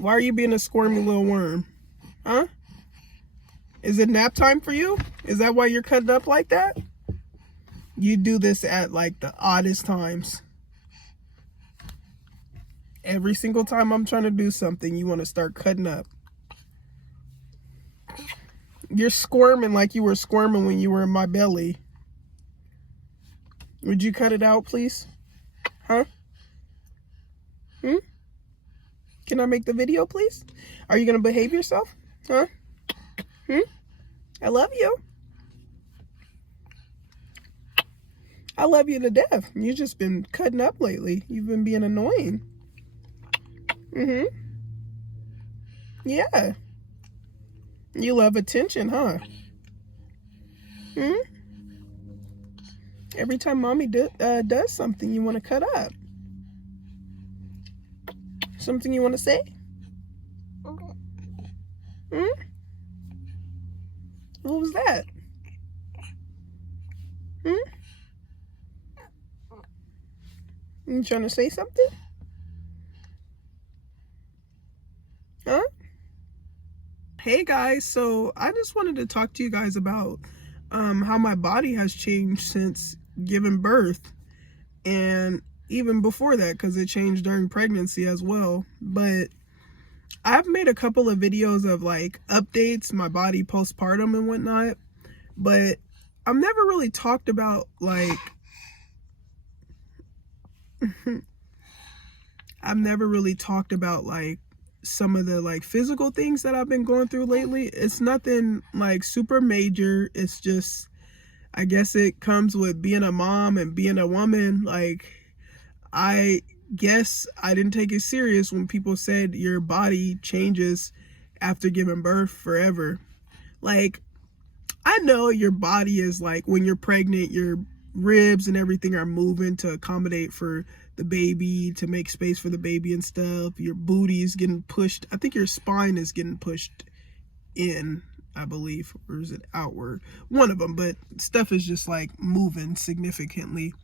Why are you being a squirmy little worm? Huh? Is it nap time for you? Is that why you're cutting up like that? You do this at like the oddest times. Every single time I'm trying to do something, you want to start cutting up. You're squirming like you were squirming when you were in my belly. Would you cut it out, please? Huh? Can I make the video, please? Are you going to behave yourself? Huh? I love you. I love you to death. You've just been cutting up lately. You've been being annoying. Yeah. You love attention, huh? Every time mommy does something, you want to cut up. Something you want to say? What was that? You trying to say something? Huh? Hey guys, so I just wanted to talk to you guys about how my body has changed since giving birth, and even before that, because it changed during pregnancy as well. But I've made a couple of videos of like updates, my body postpartum and whatnot, but I've never really talked about like some of the like physical things that I've been going through lately. It's nothing like super major. It's just, I guess it comes with being a mom and being a woman. Like, I guess I didn't take it serious when people said your body changes after giving birth forever. Like, I know your body is like, when you're pregnant, your ribs and everything are moving to accommodate for the baby, to make space for the baby and stuff. Your booty is getting pushed. I think your spine is getting pushed in, I believe, or is it outward? One of them, but stuff is just like moving significantly.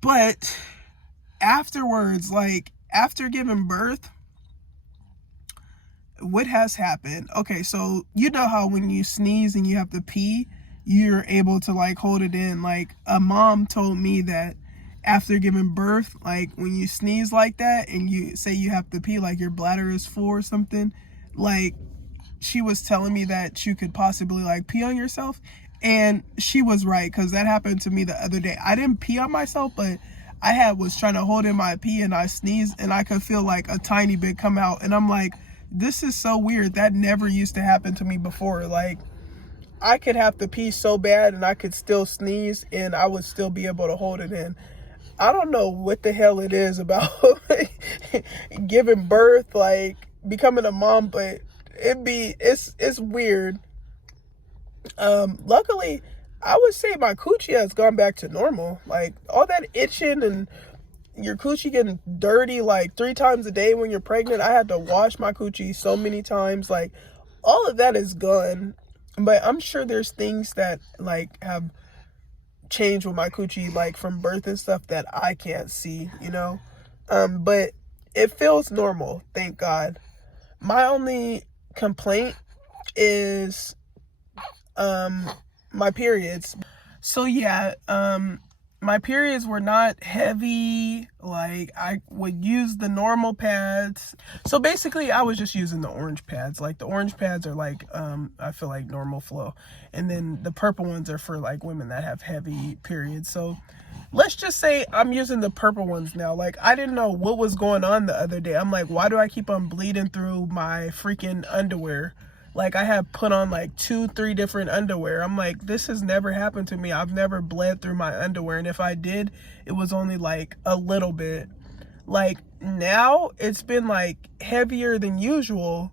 But afterwards, like after giving birth, what has happened? Okay, so you know how when you sneeze and you have to pee, you're able to like hold it in. Like, a mom told me that after giving birth, like when you sneeze like that and you say you have to pee, like your bladder is full or something, like she was telling me that you could possibly like pee on yourself. And she was right, because that happened to me the other day. I didn't pee on myself, but I was trying to hold in my pee and I sneezed and I could feel like a tiny bit come out. And I'm like, this is so weird. That never used to happen to me before. Like, I could have to pee so bad and I could still sneeze and I would still be able to hold it in. I don't know what the hell it is about giving birth, like becoming a mom, but it's weird. Luckily, I would say my coochie has gone back to normal. Like, all that itching and your coochie getting dirty like 3 times a day when you're pregnant. I had to wash my coochie so many times. Like, all of that is gone. But I'm sure there's things that like have changed with my coochie, like from birth and stuff, that I can't see, you know. But it feels normal, thank God. My only complaint is my periods. So yeah, my periods were not heavy. Like, I would use the normal pads. So basically I was just using the orange pads. Like, the orange pads are like, I feel like normal flow. And then the purple ones are for like women that have heavy periods. So let's just say I'm using the purple ones now. Like, I didn't know what was going on the other day. I'm like, why do I keep on bleeding through my freaking underwear? Like, I have put on like 2-3 different underwear. I'm like, this has never happened to me. I've never bled through my underwear. And if I did, it was only like a little bit. Like, now it's been like heavier than usual.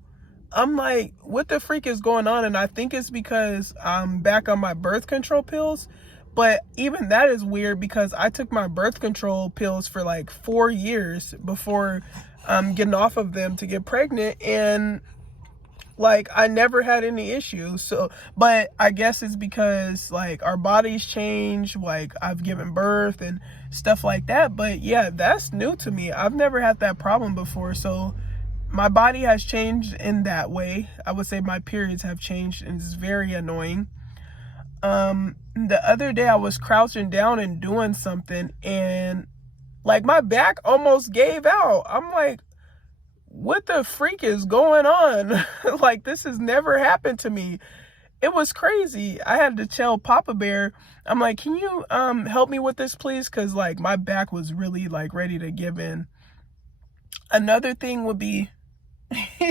I'm like, what the freak is going on? And I think it's because I'm back on my birth control pills. But even that is weird, because I took my birth control pills for like 4 years before getting off of them to get pregnant. And like, I never had any issues. So, but I guess it's because like our bodies change, like I've given birth and stuff like that. But yeah, that's new to me. I've never had that problem before. So my body has changed in that way. I would say my periods have changed, and it's very annoying. The other day I was crouching down and doing something, and like my back almost gave out. I'm like, what the freak is going on? Like, this has never happened to me. It was crazy. I had to tell Papa Bear, I'm like, can you help me with this, please? Because like my back was really like ready to give in. Another thing would be,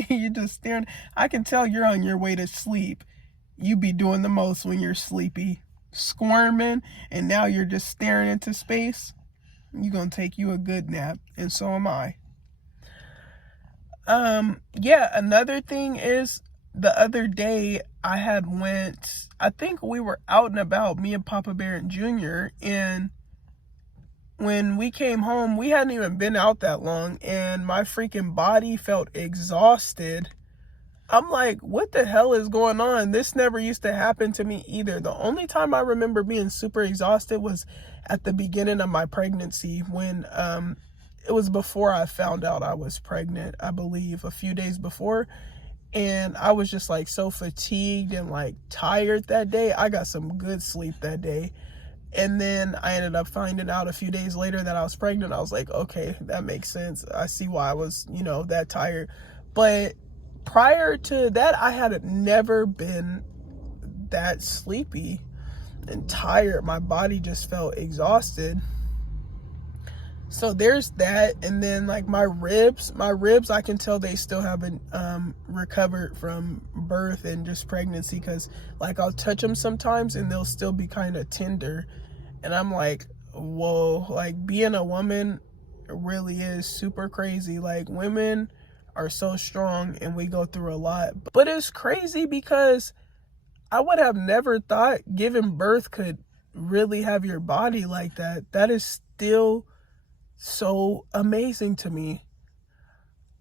you're just staring. I can tell you're on your way to sleep. You be doing the most when you're sleepy, squirming, and now you're just staring into space. You're gonna take you a good nap, and so am I. Yeah, another thing is, the other day I think we were out and about, me and Papa Bear and Junior, and when we came home, we hadn't even been out that long, and my freaking body felt exhausted. I'm like, what the hell is going on? This never used to happen to me either. The only time I remember being super exhausted was at the beginning of my pregnancy, when it was before I found out I was pregnant, I believe, a few days before. And I was just like so fatigued and like tired that day. I got some good sleep that day. And then I ended up finding out a few days later that I was pregnant. I was like, okay, that makes sense. I see why I was, that tired. But prior to that, I had never been that sleepy and tired. My body just felt exhausted. So there's that. And then like my ribs, I can tell they still haven't recovered from birth and just pregnancy, because like I'll touch them sometimes and they'll still be kind of tender. And I'm like, whoa, like being a woman really is super crazy. Like, women are so strong and we go through a lot. But it's crazy because I would have never thought giving birth could really have your body like that. That is still so amazing to me.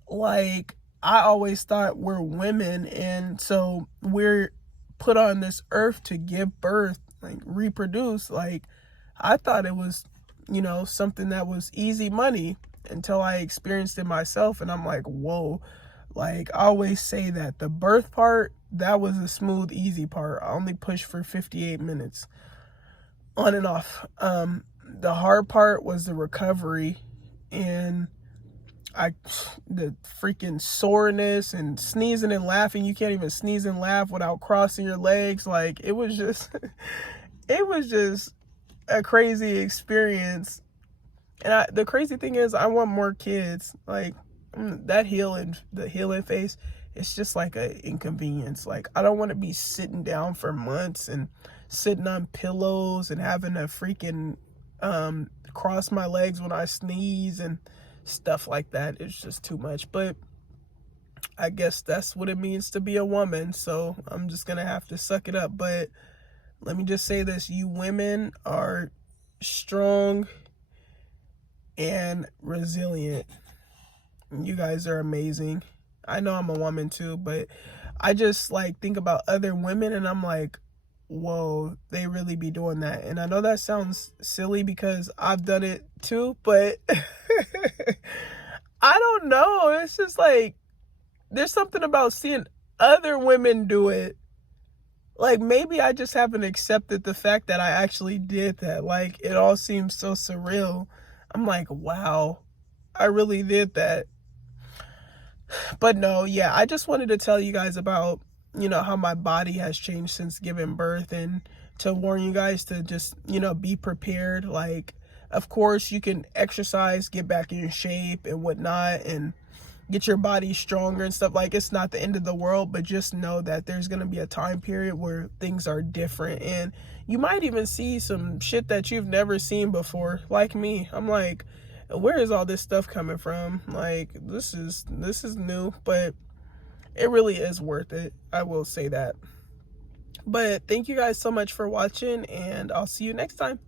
Like, I always thought we're women, and so we're put on this earth to give birth, like reproduce. Like, I thought it was, something that was easy money until I experienced it myself. And I'm like, whoa. Like, I always say that the birth part, that was a smooth, easy part. I only pushed for 58 minutes on and off. The hard part was the recovery, and the freaking soreness and sneezing and laughing. You can't even sneeze and laugh without crossing your legs. Like, it was just a crazy experience. And the crazy thing is, I want more kids. Like, the healing phase, it's just like an inconvenience. Like, I don't want to be sitting down for months and sitting on pillows and having to freaking cross my legs when I sneeze and stuff like that. It's just too much. But I guess that's what it means to be a woman, so I'm just gonna have to suck it up. But let me just say this: you women are strong and resilient. You guys are amazing. I know I'm a woman too, but I just like think about other women and I'm like, whoa, they really be doing that. And I know that sounds silly because I've done it too, but I don't know. It's just like, there's something about seeing other women do it. Like, maybe I just haven't accepted the fact that I actually did that. Like, it all seems so surreal. I'm like, wow, I really did that. But no, yeah, I just wanted to tell you guys about, how my body has changed since giving birth, and to warn you guys to just, be prepared. Like, of course, you can exercise, get back in shape and whatnot, and get your body stronger and stuff. Like, it's not the end of the world, but just know that there's going to be a time period where things are different, and you might even see some shit that you've never seen before. Like me, I'm like, where is all this stuff coming from? Like, this is new, but it really is worth it. I will say that. But thank you guys so much for watching, and I'll see you next time.